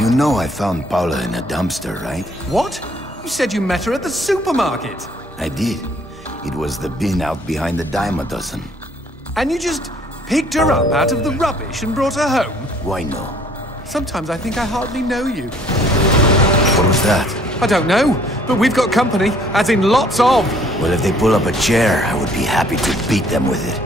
You know I found Paula in a dumpster, right? What? You said you met her at the supermarket. I did. It was the bin out behind the dime a dozen. And you just picked her up out of the rubbish and brought her home? Why no? Sometimes I think I hardly know you. What was that? I don't know, but we've got company, as in lots of. Well, if they pull up a chair, I would be happy to beat them with it.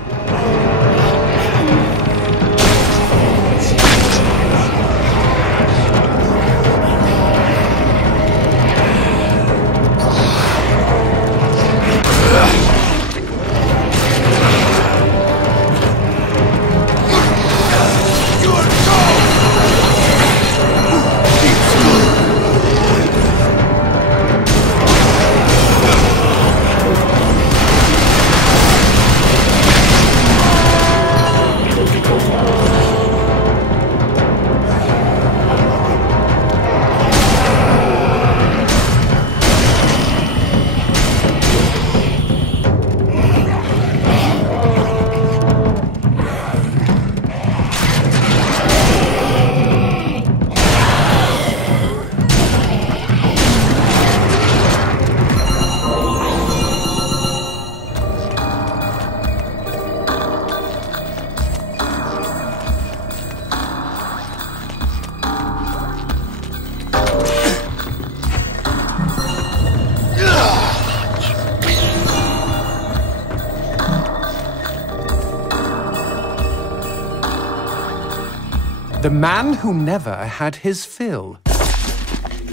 The man who never had his fill.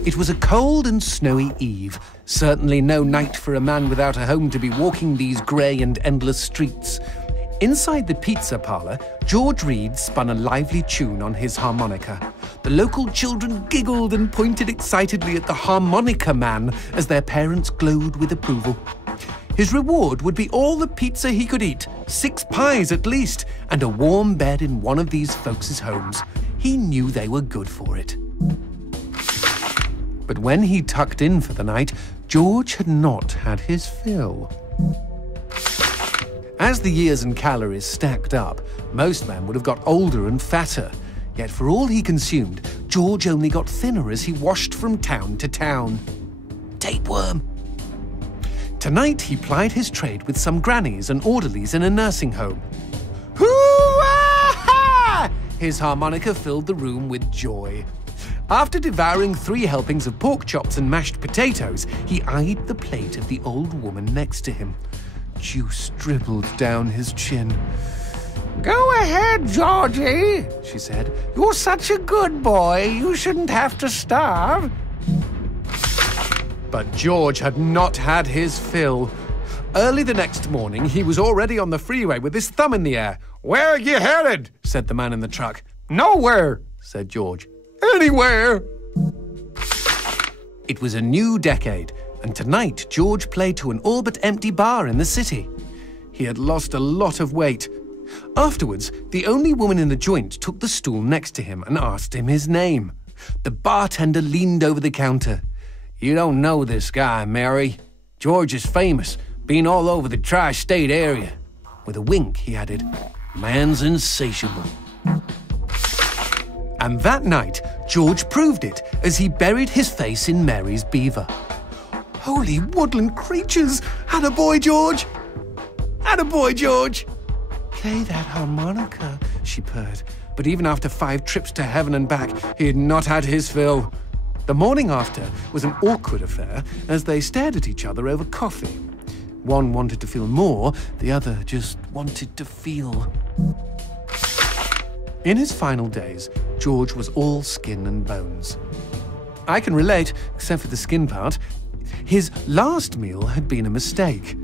It was a cold and snowy eve. Certainly no night for a man without a home to be walking these grey and endless streets. Inside the pizza parlour, George Reed spun a lively tune on his harmonica. The local children giggled and pointed excitedly at the harmonica man as their parents glowed with approval. His reward would be all the pizza he could eat, 6 pies at least, and a warm bed in one of these folks' homes. He knew they were good for it. But when he tucked in for the night, George had not had his fill. As the years and calories stacked up, most men would have got older and fatter. Yet for all he consumed, George only got thinner as he washed from town to town. Tapeworm. Tonight he plied his trade with some grannies and orderlies in a nursing home. Hoo-ah-ha! His harmonica filled the room with joy. After devouring 3 helpings of pork chops and mashed potatoes, he eyed the plate of the old woman next to him. Juice dribbled down his chin. "Go ahead, Georgie," she said. "You're such a good boy, you shouldn't have to starve." But George had not had his fill. Early the next morning, he was already on the freeway with his thumb in the air. "Where are you headed?" said the man in the truck. "Nowhere," said George. "Anywhere." It was a new decade, and tonight George played to an all but empty bar in the city. He had lost a lot of weight. Afterwards, the only woman in the joint took the stool next to him and asked him his name. The bartender leaned over the counter. "You don't know this guy, Mary. George is famous, been all over the tri-state area." With a wink, he added, "Man's insatiable." And that night, George proved it as he buried his face in Mary's beaver. Holy woodland creatures! Attaboy, George! Attaboy, George! "Play that harmonica," she purred. But even after 5 trips to heaven and back, he had not had his fill. The morning after was an awkward affair as they stared at each other over coffee. One wanted to feel more, the other just wanted to feel. In his final days, George was all skin and bones. I can relate, except for the skin part. His last meal had been a mistake.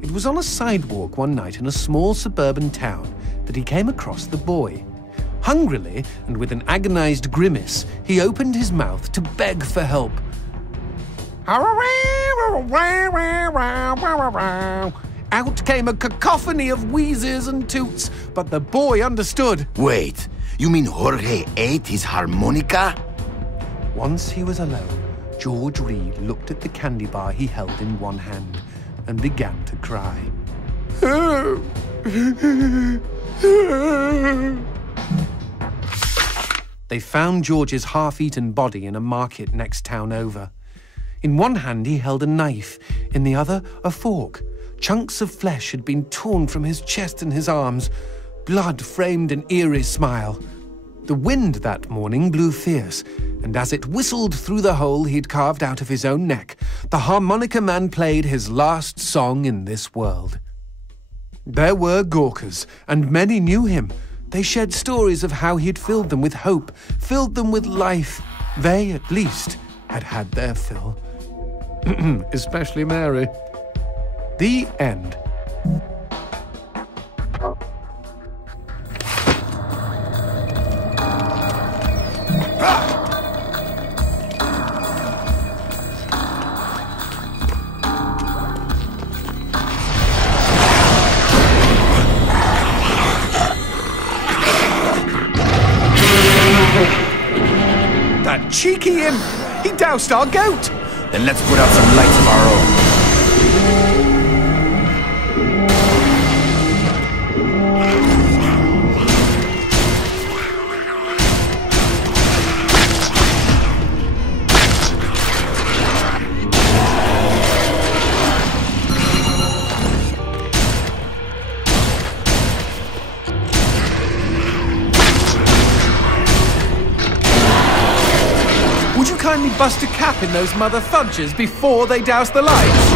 It was on a sidewalk one night in a small suburban town that he came across the boy. Hungrily, and with an agonized grimace, he opened his mouth to beg for help. Out came a cacophony of wheezes and toots, but the boy understood. Wait, you mean Jorge ate his harmonica? Once he was alone, George Reed looked at the candy bar he held in one hand and began to cry. they found George's half-eaten body in a market next town over. In one hand he held a knife, in the other a fork. Chunks of flesh had been torn from his chest and his arms. Blood framed an eerie smile. The wind that morning blew fierce, and as it whistled through the hole he'd carved out of his own neck, the harmonica man played his last song in this world. There were Gawkers, and many knew him. They shared stories of how he'd filled them with hope, filled them with life. They, at least, had had their fill. Especially Mary. The end. That cheeky imp! He doused our goat! Then let's put out some lights of our own. Would you kindly bust a cap in those mother fudges before they douse the lights?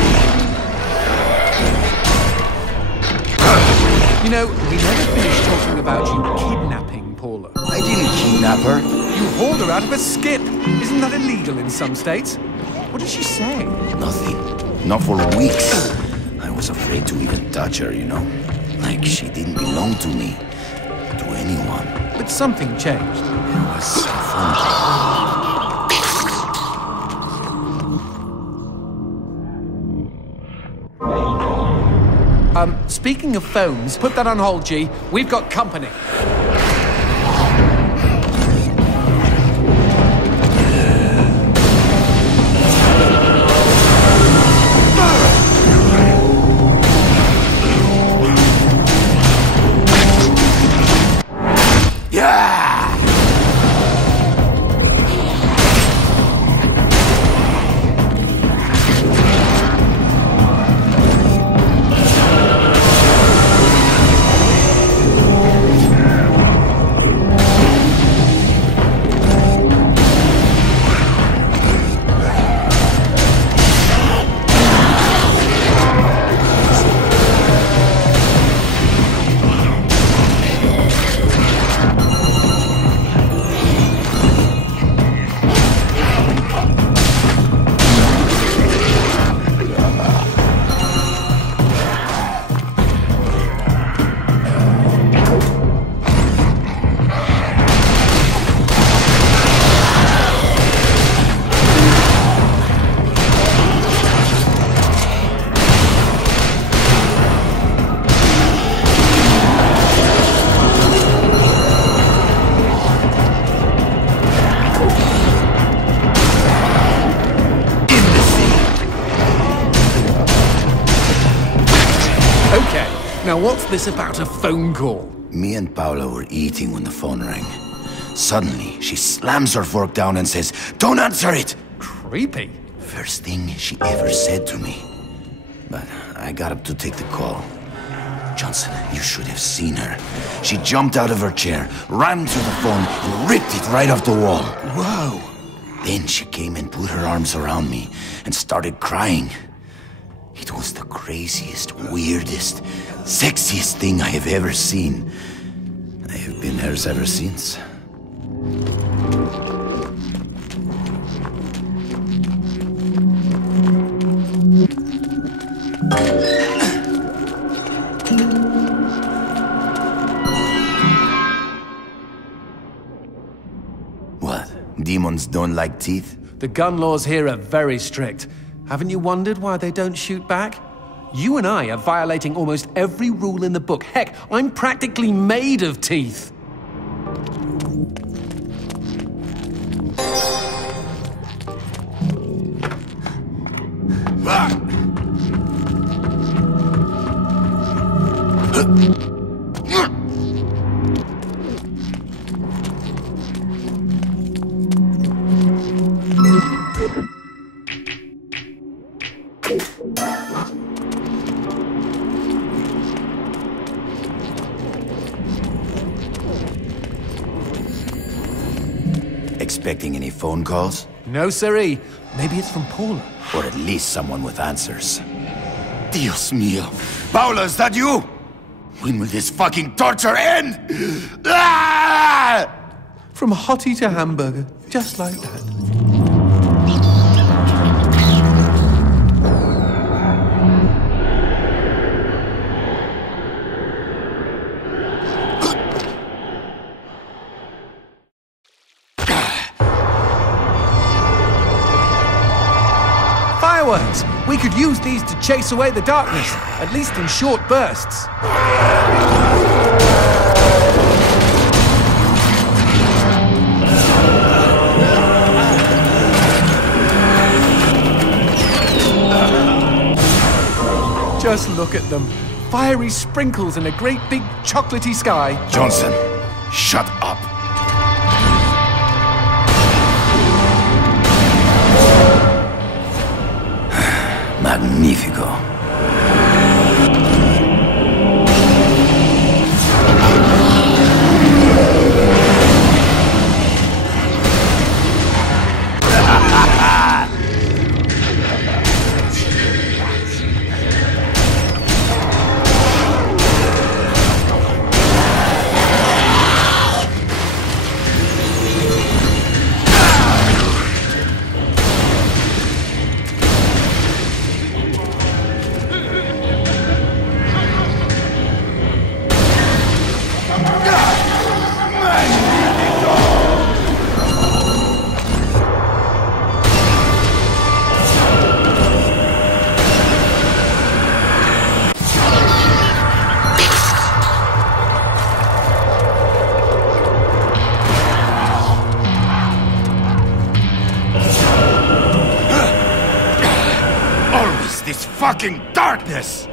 You know, we never finished talking about you kidnapping Paula. I didn't kidnap her. You hauled her out of a skip. Isn't that illegal in some states? What did she say? Nothing. Not for weeks. I was afraid to even touch her, you know. Like she didn't belong to me. To anyone. But something changed. It was so fun. Speaking of phones, put that on hold, G. We've got company. Yeah! Okay, now what's this about a phone call? Me and Paula were eating when the phone rang. Suddenly, she slams her fork down and says, "Don't answer it!" Creepy. First thing she ever said to me. But I got up to take the call. Johnson, you should have seen her. She jumped out of her chair, ran to the phone, and ripped it right off the wall. Whoa. Then she came and put her arms around me and started crying. It was the craziest, weirdest, sexiest thing I have ever seen. I have been hers ever since. What? Demons don't like teeth? The gun laws here are very strict. Haven't you wondered why they don't shoot back? You and I are violating almost every rule in the book. Heck, I'm practically made of teeth. expecting any phone calls? No, siree. Maybe it's from Paula. Or at least someone with answers. Dios mío. Paula, is that you? When will this fucking torture end? Ah! From hottie to hamburger, just like that. Fireworks! We could use these to chase away the darkness, at least in short bursts. Just look at them. Fiery sprinkles in a great big chocolatey sky. Johnson, shut up. Magnifico. This fucking darkness!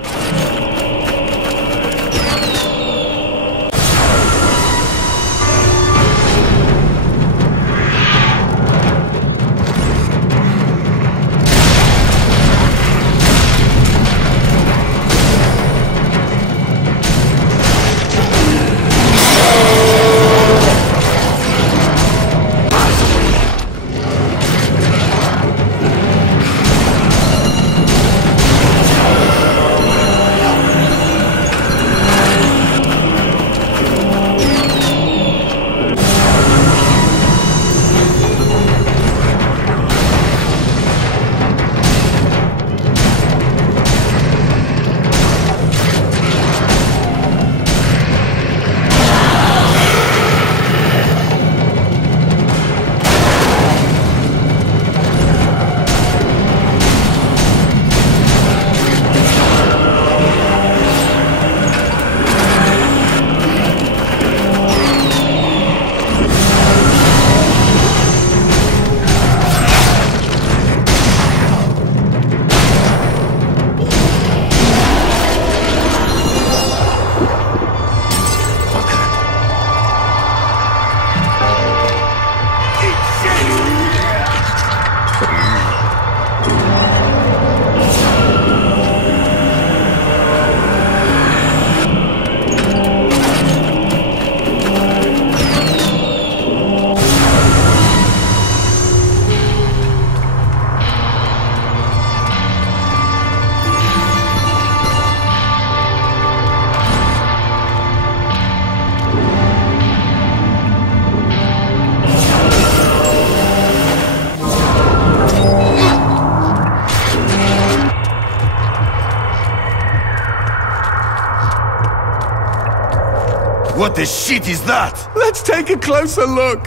What the shit is that? Let's take a closer look.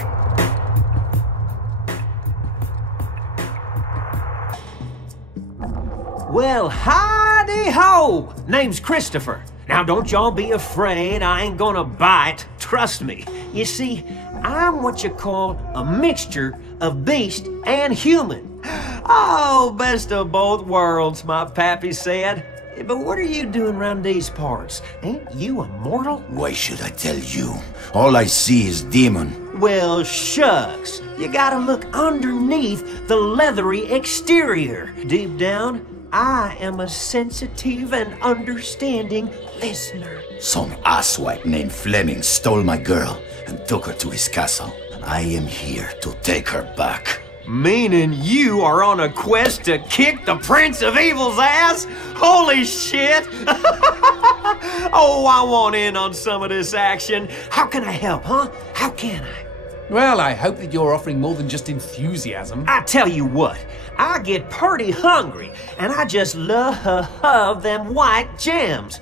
Well, howdy-ho! Name's Christopher. Now, don't y'all be afraid. I ain't gonna bite. Trust me. You see, I'm what you call a mixture of beast and human. Oh, best of both worlds, my pappy said. But what are you doing around these parts? Ain't you a mortal? Why should I tell you? All I see is demon. Well, shucks. You gotta look underneath the leathery exterior. Deep down, I am a sensitive and understanding listener. Some asswipe named Fleming stole my girl and took her to his castle. I am here to take her back. Meaning you are on a quest to kick the Prince of Evil's ass? Holy shit! Oh, I want in on some of this action. How can I help, huh? How can I? Well, I hope that you're offering more than just enthusiasm. I tell you what, I get pretty hungry, and I just love them white gems.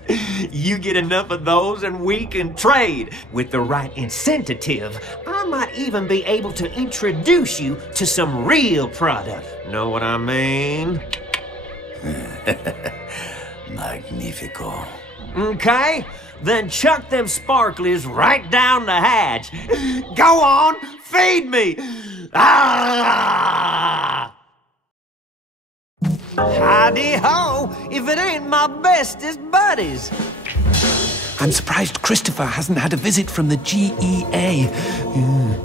You get enough of those and we can trade. With the right incentive, I might even be able to introduce you to some real product. Know what I mean? Magnifico. Okay, then chuck them sparklies right down the hatch. Go on, feed me! Ah! Howdy-ho, if it ain't my bestest buddies. I'm surprised Christopher hasn't had a visit from the GEA.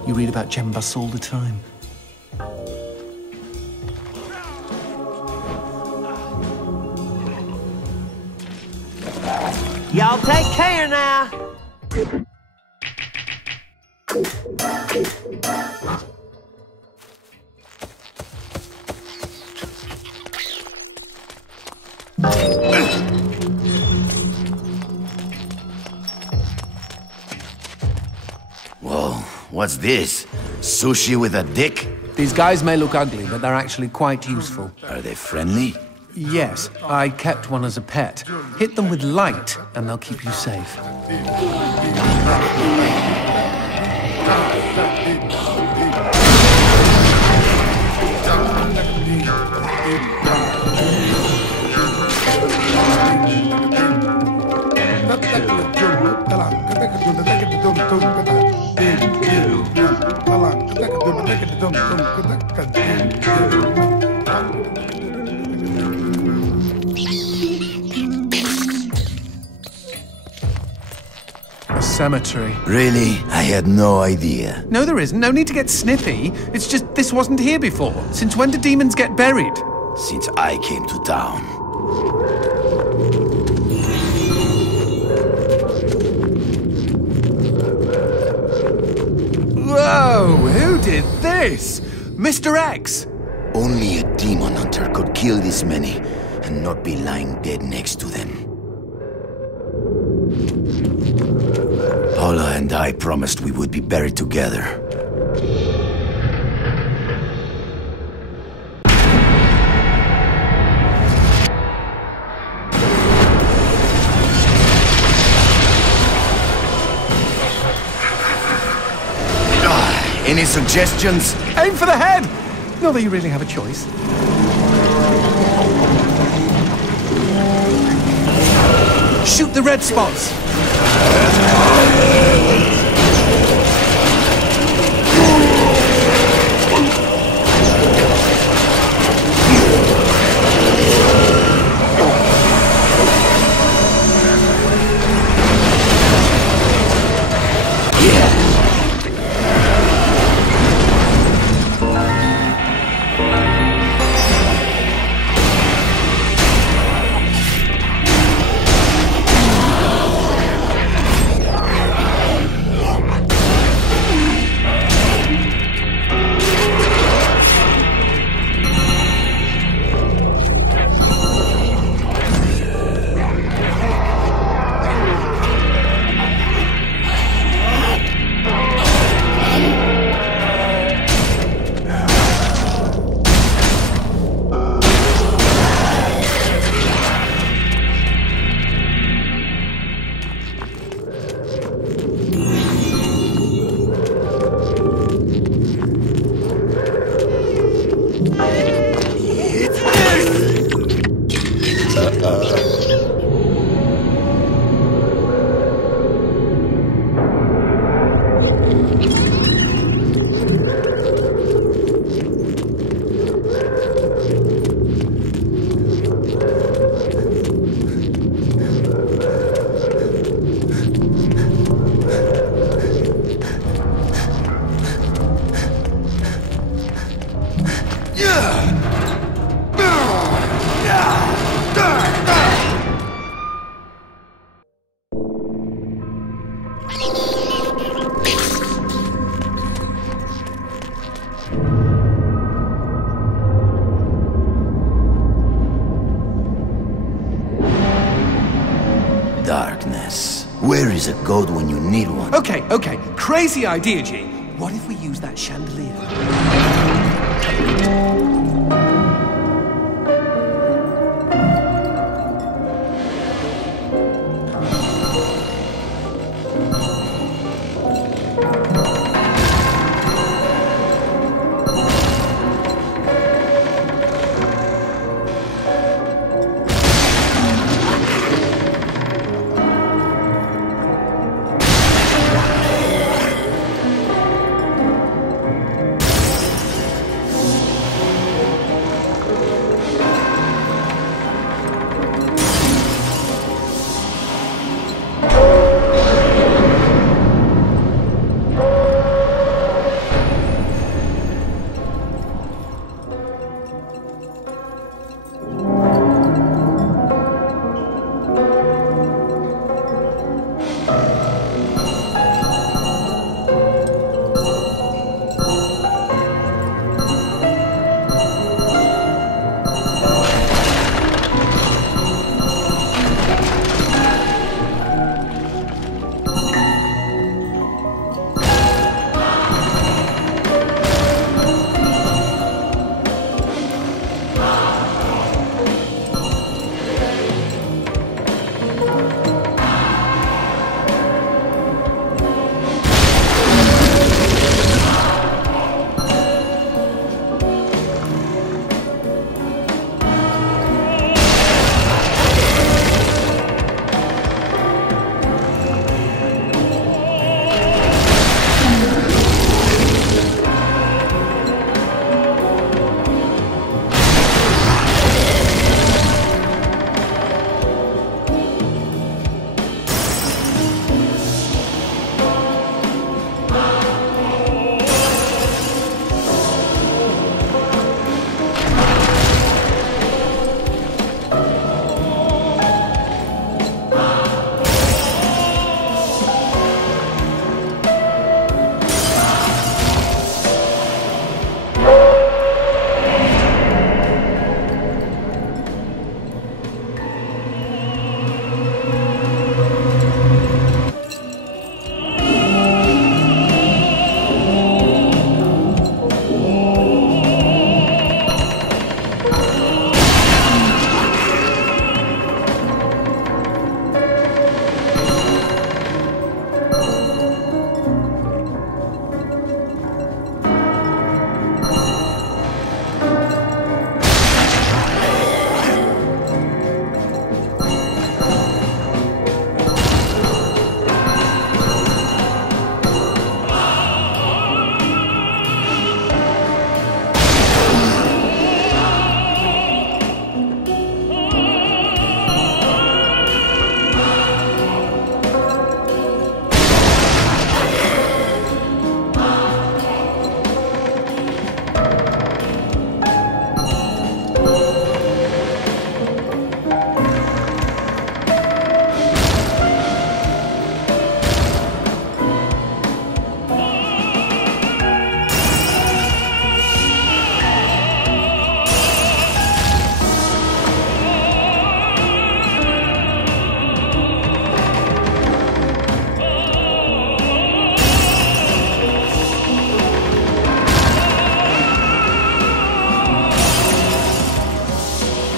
You read about gem busts all the time. Y'all take care now. Whoa, what's this? Sushi with a dick? These guys may look ugly, but they're actually quite useful. Are they friendly? Yes, I kept one as a pet. Hit them with light, and they'll keep you safe. A cemetery. Really? I had no idea. No, there isn't. No need to get snippy. It's just this wasn't here before. Since when do demons get buried? Since I came to town. Whoa! Who did this? Mr. X! Only a demon hunter could kill this many and not be lying dead next to them. Paula and I promised we would be buried together. Any suggestions? Aim for the head! Not that you really have a choice. Shoot the red spots! a goat when you need one. Okay, okay. Crazy idea, G. What if we use that chandelier?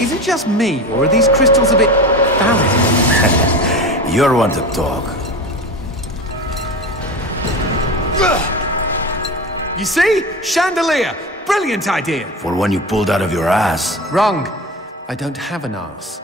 Is it just me, or are these crystals a bit phallic? You're one to talk. You see? Chandelier! Brilliant idea! For one you pulled out of your ass. Wrong. I don't have an arse.